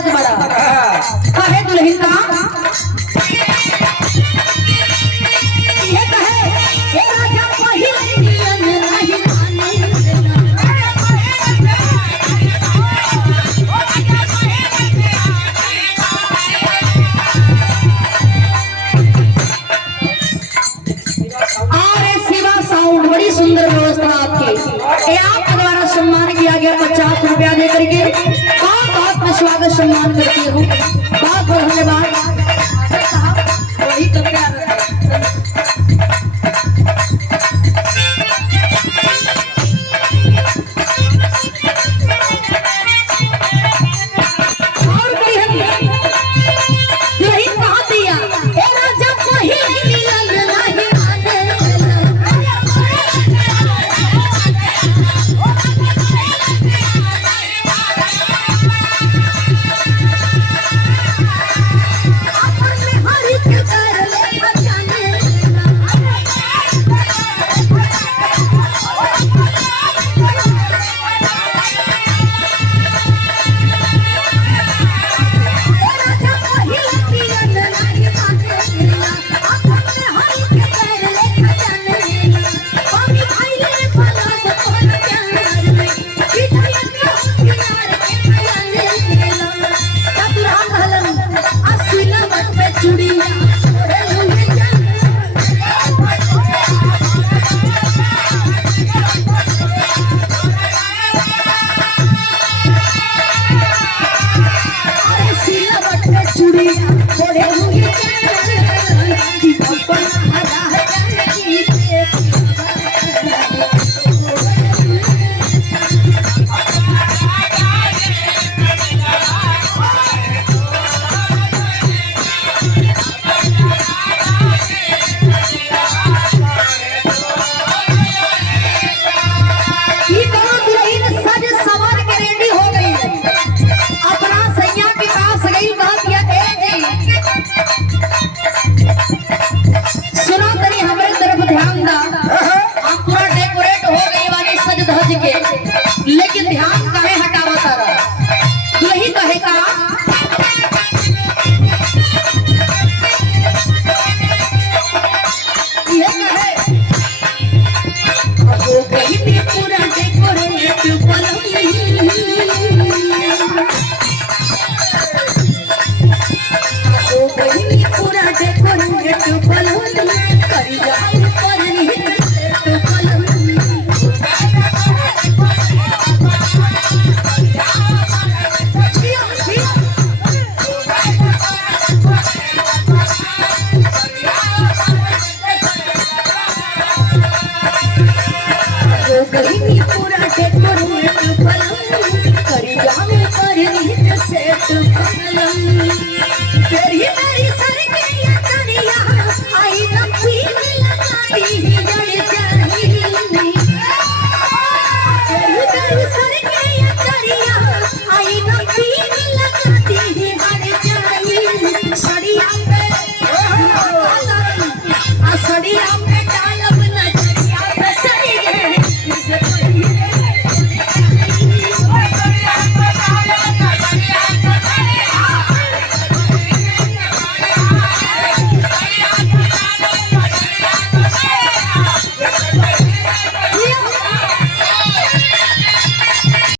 सजत बड़ा कहे दुल्हन का ये कहे हे राजा पहिल नियन नहीं माने बड़ी सुंदर व्यवस्था आपकी। आपके द्वारा सम्मान किया गया 50 रुपया दे करके बहुत बहुत मैं स्वागत सम्मान करती हूँ। बहुत बहुत धन्यवाद। वही तो प्यार लेकिन ध्यान काहे हटावत रहा यही कहे का ये कहे हो गई पूरा डेकोरेट बलून हो गई पूरा डेकोरेट बलून कर जाए पर नहीं तो बलून पूरा डेकोरेट बलून कर जाए पर नहीं